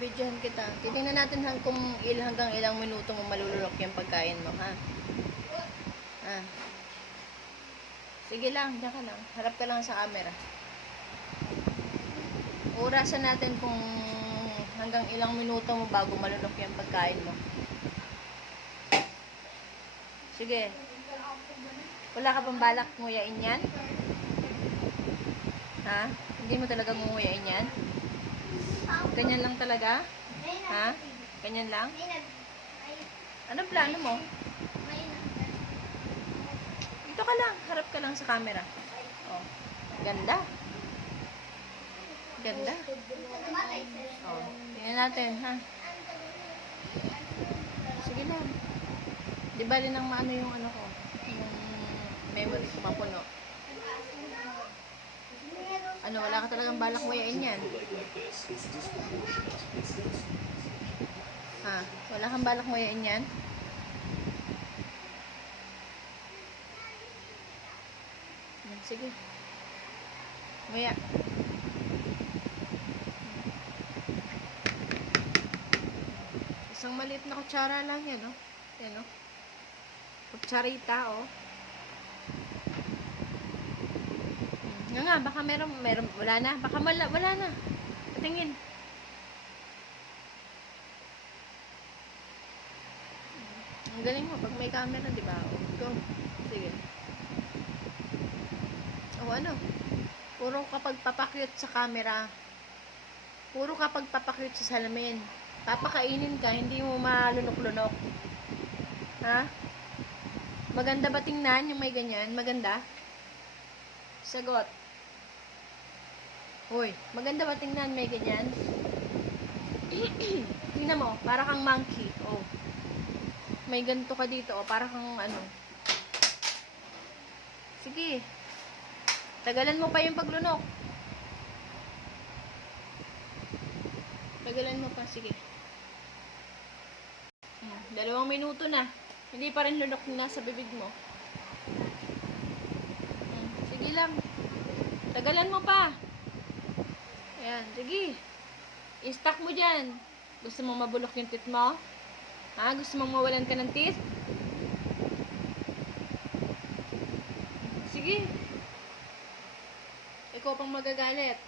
Bibidyohan kita. Titingnan natin kung hanggang ilang minuto mo malulunok yung pagkain mo, ha? Ha? Sige lang, diyan ka lang. Harap ka lang sa camera. Orasan natin kung hanggang ilang minuto mo bago malunok yung pagkain mo. Sige. Wala ka bang balak nguyain yan? Ha? Hindi mo talaga nguyain yan? Ganyan lang talaga? Ha? Ganyan lang? Anong plano mo? Dito ka lang. Harap ka lang sa camera. Oh. Ganda. Ganda. Oh. Tingnan natin, ha? Sige lang. Di ba rin ang maano yung ano ko? Yung memory ko mapuno. Ano, wala ka talagang balak nguyain yan? Ha? Wala kang balak nguyain yan? Sige. Nguya. Isang maliit na kutsara lang yan, no? Yan, no? Kutsarita, oh. Nga, baka meron, wala na. Baka wala na. Patingin. Ang galing mo, pag may camera, di ba? Oh, go. Sige. O ano? Puro kapag papakyut sa camera. Puro kapag papakyut sa salamin. Papakainin ka, hindi mo malunok-lunok. Ha? Maganda ba tingnan yung may ganyan? Maganda? Sagot. Hoy, maganda ba tingnan may ganyan? Tingnan mo, para kang monkey. Oh. May ganito ka dito, oh, para kang ano. Sige. Tagalan mo pa yung paglunok. Tagalan mo pa, sige. 2 minuto na. Hindi pa rin lunok na sa bibig mo. Sige lang. Tagalan mo pa. Ayan, sige. I-stack mo dyan. Gusto mong mabulok yung teeth mo? Ha? Gusto mong mawalan ka ng teeth? Sige. Ikaw pang magagalit.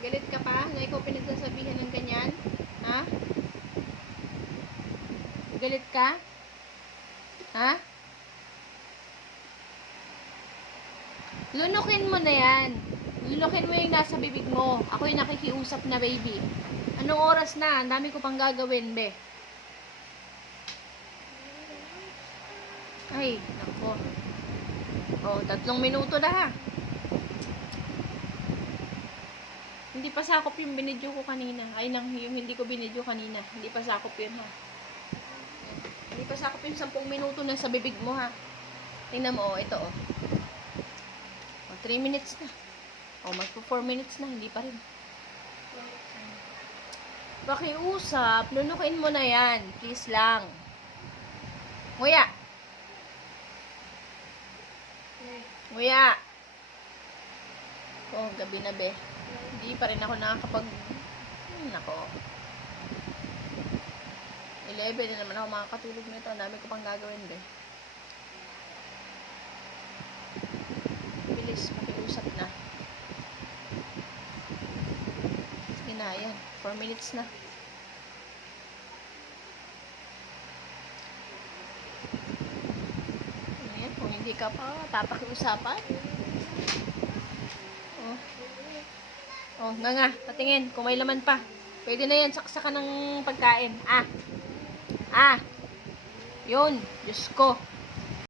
Galit ka pa? Na ikaw pinagsasabihan ng ganyan? Ha? Galit ka? Ha? Lunukin mo na yan. Lunukin mo yung nasa bibig mo. Ako yung nakikiusap na, baby. Anong oras na? Ang dami ko pang gagawin, be. Ay, nako. Oh, 3 minuto na, ha. Hindi pa sakop yung binidyo ko kanina. Ay, yung hindi ko binidyo kanina. Hindi pa sakop yun, ha. Hindi pa sakop yung 10 minuto na sa bibig mo, ha. Tingnan mo, oh. Ito, oh. 3 minutes na. O, magpo 4 minutes na. Hindi pa rin. Pakiusap. Lunukin mo na yan. Please lang. Nguya. Nguya. Oh, gabi na, be. Hindi pa rin ako nakakapag... Nako. 11 na naman ako makakatulog nito. Ang dami ko pang gagawin, be. Bilis, pakiusap na. Sige na, yan. 4 minutes na. Ayan, kung hindi ka pa papakiusapan. Oh. Oh, nga, patingin. Kung may laman pa. Pwede na yan, saksakan ng pagkain. Ah. Yun. Diyos ko.